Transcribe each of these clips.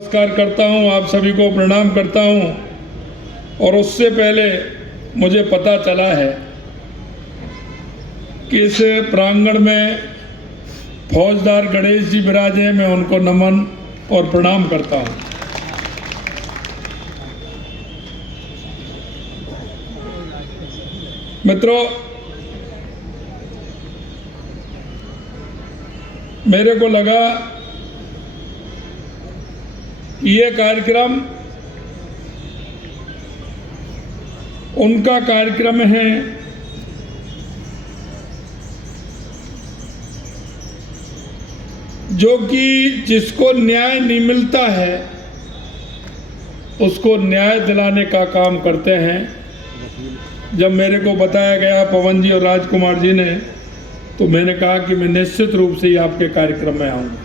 नमस्कार करता हूं, आप सभी को प्रणाम करता हूं। और उससे पहले मुझे पता चला है कि इस प्रांगण में फौजदार गणेश जी विराजे हैं, मैं उनको नमन और प्रणाम करता हूं। मित्रों, मेरे को लगा ये कार्यक्रम उनका कार्यक्रम है जो कि जिसको न्याय नहीं मिलता है उसको न्याय दिलाने का काम करते हैं। जब मेरे को बताया गया पवन जी और राजकुमार जी ने, तो मैंने कहा कि मैं निश्चित रूप से ही आपके कार्यक्रम में आऊंगा।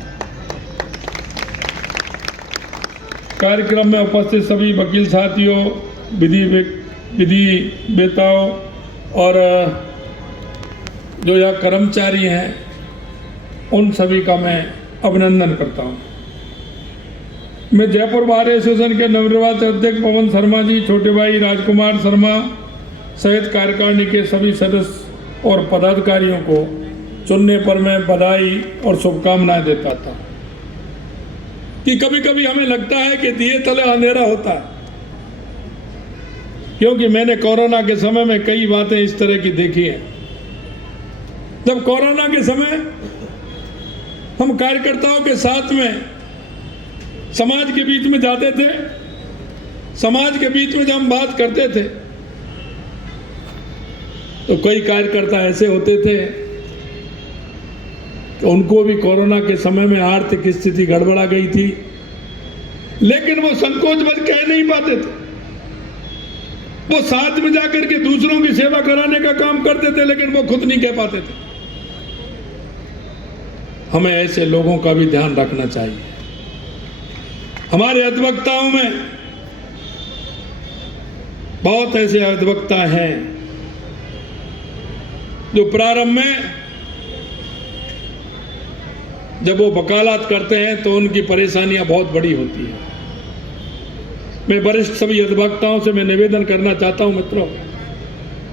कार्यक्रम में उपस्थित सभी वकील साथियों, विधि वेताओं और जो यहाँ कर्मचारी हैं, उन सभी का मैं अभिनंदन करता हूँ। मैं जयपुर बार एसोसिएशन के नवनिर्वाचित अध्यक्ष पवन शर्मा जी, छोटे भाई राजकुमार शर्मा सहित कार्यकारिणी के सभी सदस्य और पदाधिकारियों को चुनने पर मैं बधाई और शुभकामनाएं देता था कि कभी कभी हमें लगता है कि दिए तले अंधेरा होता है, क्योंकि मैंने कोरोना के समय में कई बातें इस तरह की देखी हैं। जब कोरोना के समय हम कार्यकर्ताओं के साथ में समाज के बीच में जाते थे, समाज के बीच में जब हम बात करते थे तो कई कार्यकर्ता ऐसे होते थे तो उनको भी कोरोना के समय में आर्थिक स्थिति गड़बड़ा गई थी, लेकिन वो संकोचवश कह नहीं पाते थे। वो साथ में जाकर के दूसरों की सेवा कराने का काम करते थे, लेकिन वो खुद नहीं कह पाते थे। हमें ऐसे लोगों का भी ध्यान रखना चाहिए। हमारे अधिवक्ताओं में बहुत ऐसे अधिवक्ता हैं जो प्रारंभ में जब वो वकालत करते हैं तो उनकी परेशानियां बहुत बड़ी होती हैं। मैं वरिष्ठ सभी अधिवक्ताओं से मैं निवेदन करना चाहता हूं, मित्रों,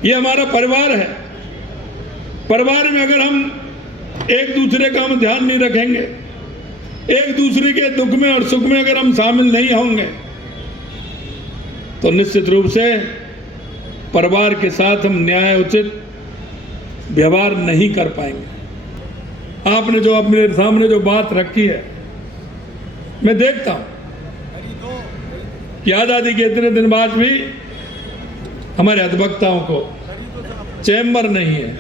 ये हमारा परिवार है। परिवार में अगर हम एक दूसरे का हम ध्यान नहीं रखेंगे, एक दूसरे के दुख में और सुख में अगर हम शामिल नहीं होंगे, तो निश्चित रूप से परिवार के साथ हम न्याय उचित व्यवहार नहीं कर पाएंगे। आपने जो अपने सामने जो बात रखी है, मैं देखता हूं कि आज़ादी के इतने दिन बाद भी हमारे अधिवक्ताओं को चैम्बर नहीं है।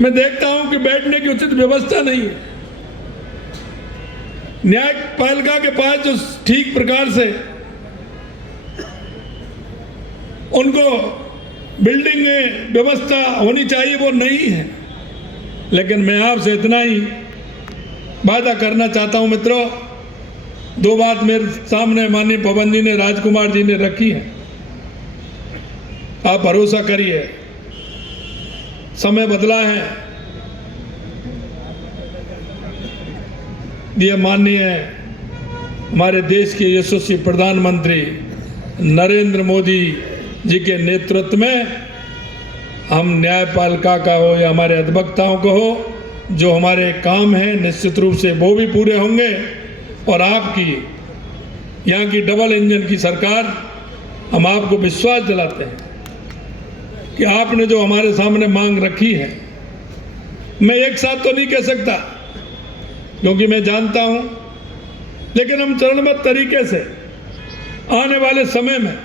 मैं देखता हूं कि बैठने की उचित व्यवस्था नहीं है। न्यायपालिका के पास जो ठीक प्रकार से उनको बिल्डिंग में व्यवस्था होनी चाहिए वो नहीं है। लेकिन मैं आपसे इतना ही वादा करना चाहता हूं, मित्रों, दो बात मेरे सामने माननीय पवन जी ने, राजकुमार जी ने रखी है। आप भरोसा करिए, समय बदला है। ये माननीय हमारे देश के यशस्वी प्रधानमंत्री नरेंद्र मोदी जी के नेतृत्व में हम न्यायपालिका का हो या हमारे अधिवक्ताओं को हो, जो हमारे काम है निश्चित रूप से वो भी पूरे होंगे। और आपकी यहाँ की डबल इंजन की सरकार, हम आपको विश्वास दिलाते हैं कि आपने जो हमारे सामने मांग रखी है, मैं एक साथ तो नहीं कह सकता क्योंकि मैं जानता हूं, लेकिन हम चरणबद्ध तरीके से आने वाले समय में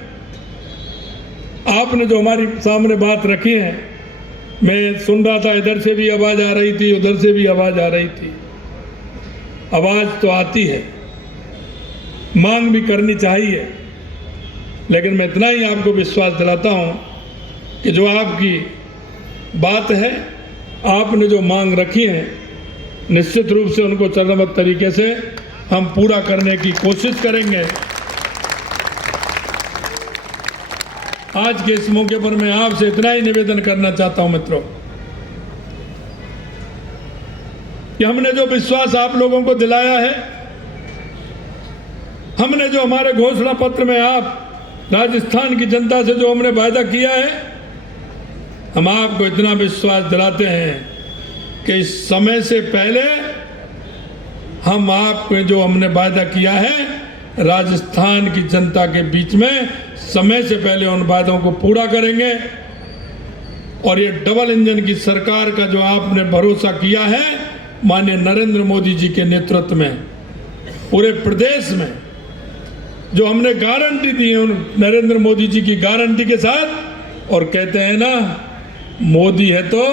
आपने जो हमारी सामने बात रखी है, मैं सुन रहा था, इधर से भी आवाज आ रही थी, उधर से भी आवाज आ रही थी। आवाज तो आती है, मांग भी करनी चाहिए, लेकिन मैं इतना ही आपको विश्वास दिलाता हूं कि जो आपकी बात है, आपने जो मांग रखी है, निश्चित रूप से उनको चरणबद्ध तरीके से हम पूरा करने की कोशिश करेंगे। आज के इस मौके पर मैं आपसे इतना ही निवेदन करना चाहता हूं, मित्रों, कि हमने जो विश्वास आप लोगों को दिलाया है, हमने जो हमारे घोषणा पत्र में आप राजस्थान की जनता से जो हमने वायदा किया है, हम आपको इतना विश्वास दिलाते हैं कि इस समय से पहले हम आपको जो हमने वायदा किया है राजस्थान की जनता के बीच में समय से पहले उन वादों को पूरा करेंगे। और ये डबल इंजन की सरकार का जो आपने भरोसा किया है माननीय नरेंद्र मोदी जी के नेतृत्व में पूरे प्रदेश में जो हमने गारंटी दी है, उन नरेंद्र मोदी जी की गारंटी के साथ, और कहते हैं ना मोदी है तो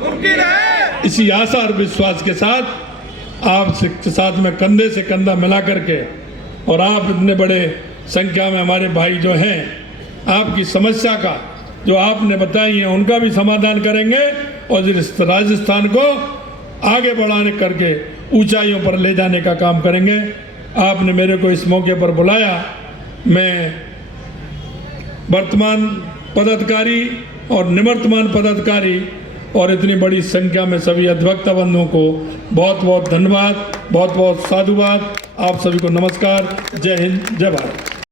मुमकिन है, इसी आशा और विश्वास के साथ आपके साथ में कंधे से कंधा मिला करके, और आप इतने बड़े संख्या में हमारे भाई जो हैं आपकी समस्या का जो आपने बताई है उनका भी समाधान करेंगे और इस राजस्थान को आगे बढ़ाने करके ऊंचाइयों पर ले जाने का काम करेंगे। आपने मेरे को इस मौके पर बुलाया, मैं वर्तमान पदाधिकारी और निवर्तमान पदाधिकारी और इतनी बड़ी संख्या में सभी अधिवक्ता बंधुओं को बहुत बहुत धन्यवाद, बहुत बहुत साधुवाद। आप सभी को नमस्कार। जय हिंद, जय भारत।